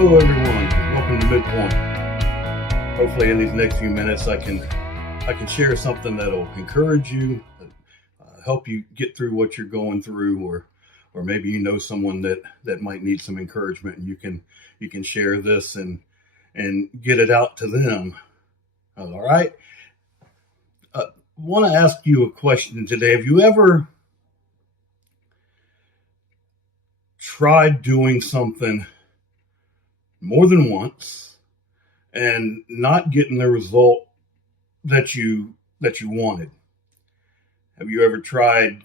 Hello everyone, welcome to Midpoint. Hopefully in these next few minutes I can share something that'll encourage you, help you get through what you're going through, or maybe you know someone that might need some encouragement, and you can share this and get it out to them. All right. Want to ask you a question today. Have you ever tried doing something more than once and not getting the result that you wanted? Have you ever tried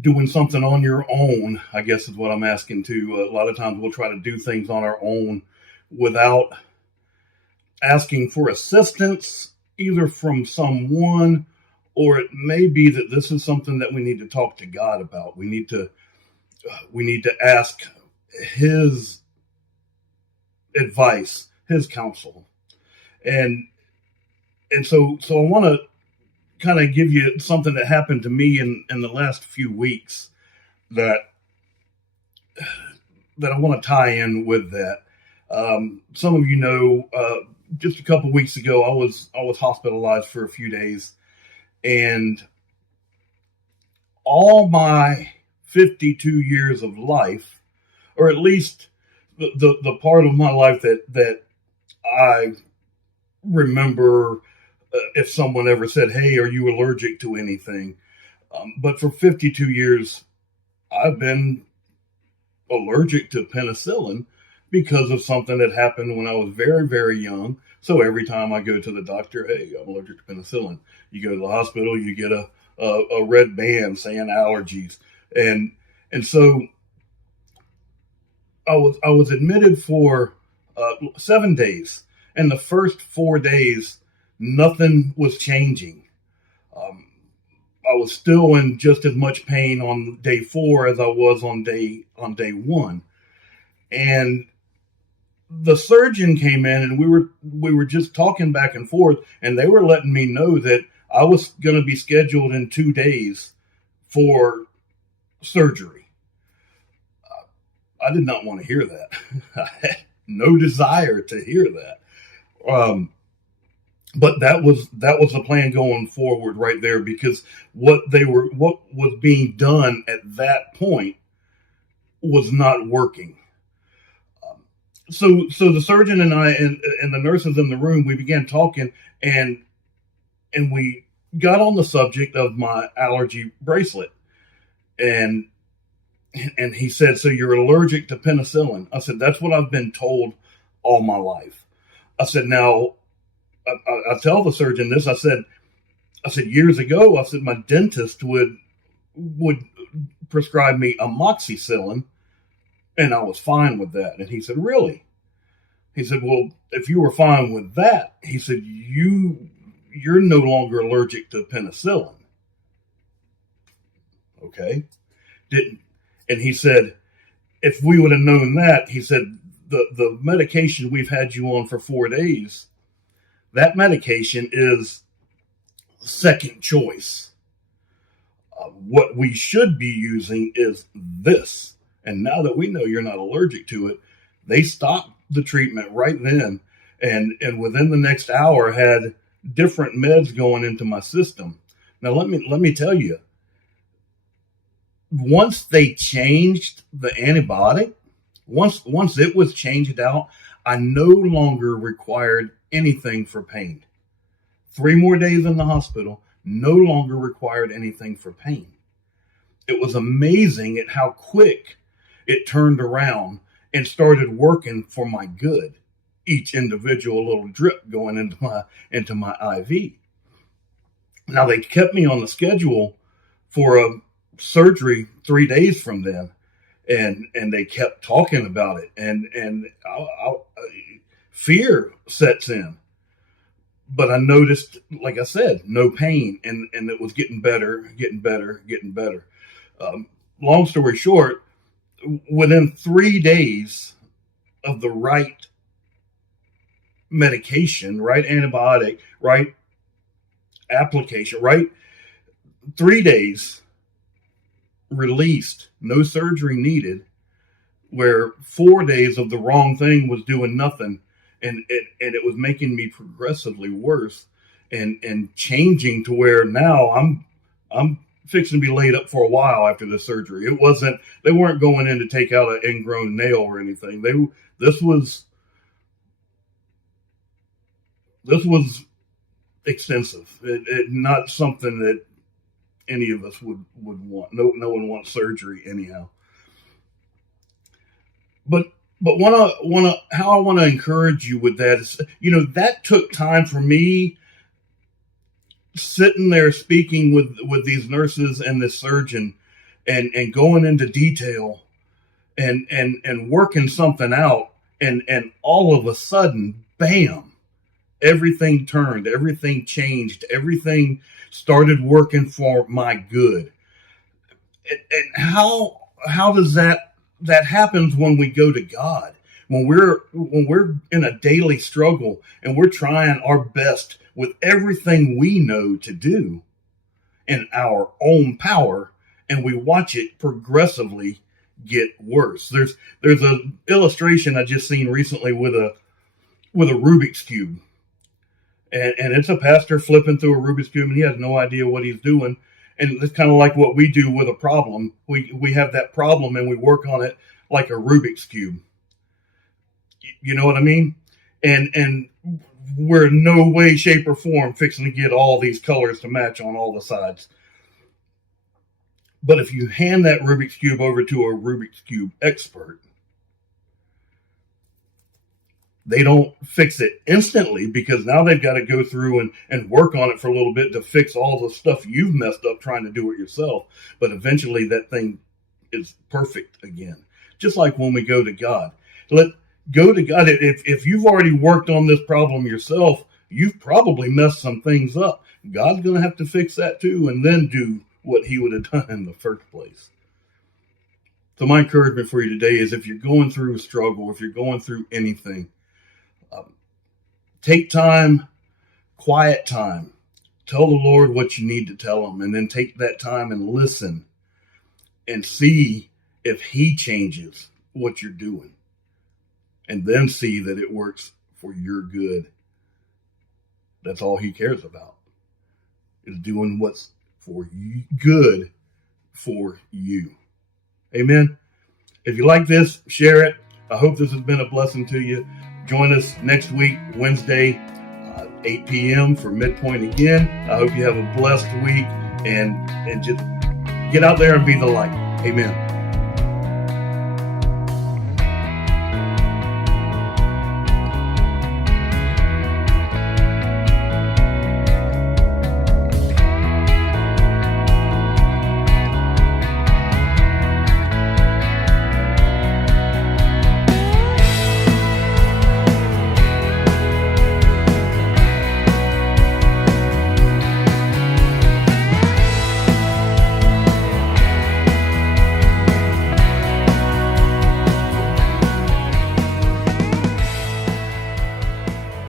doing something on your own? I guess is what I'm asking too. A lot of times we'll try to do things on our own without asking for assistance, either from someone, or it may be that this is something that we need to talk to God about. We need to ask His advice, His counsel. And so I want to kind of give you something that happened to me in the last few weeks that I want to tie in with that. Some of you know, just a couple weeks ago, I was hospitalized for a few days, and all my 52 years of life, or at least the part of my life that I remember, if someone ever said, "Hey, are you allergic to anything?" But for 52 years, I've been allergic to penicillin because of something that happened when I was very, very young. So every time I go to the doctor, "Hey, I'm allergic to penicillin." You go to the hospital, you get a red band saying allergies. And so I was admitted for 7 days, and the first 4 days, nothing was changing. I was still in just as much pain on day 4 as I was on day 1, and the surgeon came in, and we were just talking back and forth, and they were letting me know that I was going to be scheduled in 2 days for surgery. I did not want to hear that. I had no desire to hear that. But that was the plan going forward right there, because what was being done at that point was not working. So the surgeon and I and the nurses in the room, we began talking, and we got on the subject of my allergy bracelet. And he said, "So you're allergic to penicillin?" I said, "That's what I've been told all my life." I said, "Now, I tell the surgeon this. I said, years ago, I said, my dentist would prescribe me amoxicillin, and I was fine with that." And he said, "Really?" He said, "Well, if you were fine with that," he said, you're no longer allergic to penicillin." Okay. And he said, "If we would have known that," he said, the medication we've had you on for 4 days, that medication is second choice. What we should be using is this. And now that we know you're not allergic to it, they stopped the treatment right then, and within the next hour had different meds going into my system. Now let me tell you, once they changed the antibiotic, once it was changed out, I no longer required anything for pain. 3 more days in the hospital, no longer required anything for pain. It was amazing at how quick it turned around and started working for my good. Each individual little drip going into my IV. Now they kept me on the schedule for a surgery 3 days from then, and they kept talking about it, and fear sets in. But I noticed, like I said, no pain, and it was getting better. Long story short, within 3 days of the right medication, right antibiotic, right application, right, 3 days, released, no surgery needed, where 4 days of the wrong thing was doing nothing, and it was making me progressively worse, and changing to where now I'm fixing to be laid up for a while after the surgery. They weren't going in to take out an ingrown nail or anything. This was extensive. Not something that any of us would want. No one wants surgery anyhow. But how I want to encourage you with that is, that took time for me, sitting there speaking with these nurses and this surgeon, and going into detail, and working something out, and all of a sudden, bam, everything turned, everything changed, everything started working for my good. And how does that happens when we go to God, when we're in a daily struggle, and we're trying our best with everything we know to do in our own power, and we watch it progressively get worse. There's an illustration I just seen recently with a Rubik's Cube. And it's a pastor flipping through a Rubik's Cube, and he has no idea what he's doing. And it's kind of like what we do with a problem. We have that problem, and we work on it like a Rubik's Cube. You know what I mean? And we're in no way, shape, or form fixing to get all these colors to match on all the sides. But if you hand that Rubik's Cube over to a Rubik's Cube expert, they don't fix it instantly, because now they've got to go through and work on it for a little bit to fix all the stuff you've messed up trying to do it yourself. But eventually that thing is perfect again. Just like when we go to God. Go to God. If you've already worked on this problem yourself, you've probably messed some things up. God's going to have to fix that too, and then do what he would have done in the first place. So my encouragement for you today is, if you're going through a struggle, if you're going through anything, take time, quiet time. Tell the Lord what you need to tell him, and then take that time and listen and see if he changes what you're doing. And then see that it works for your good. That's all he cares about, is doing what's for you, good for you. Amen. If you like this, share it. I hope this has been a blessing to you. Join us next week, Wednesday, 8 p.m. for Midpoint again. I hope you have a blessed week, and just get out there and be the light. Amen.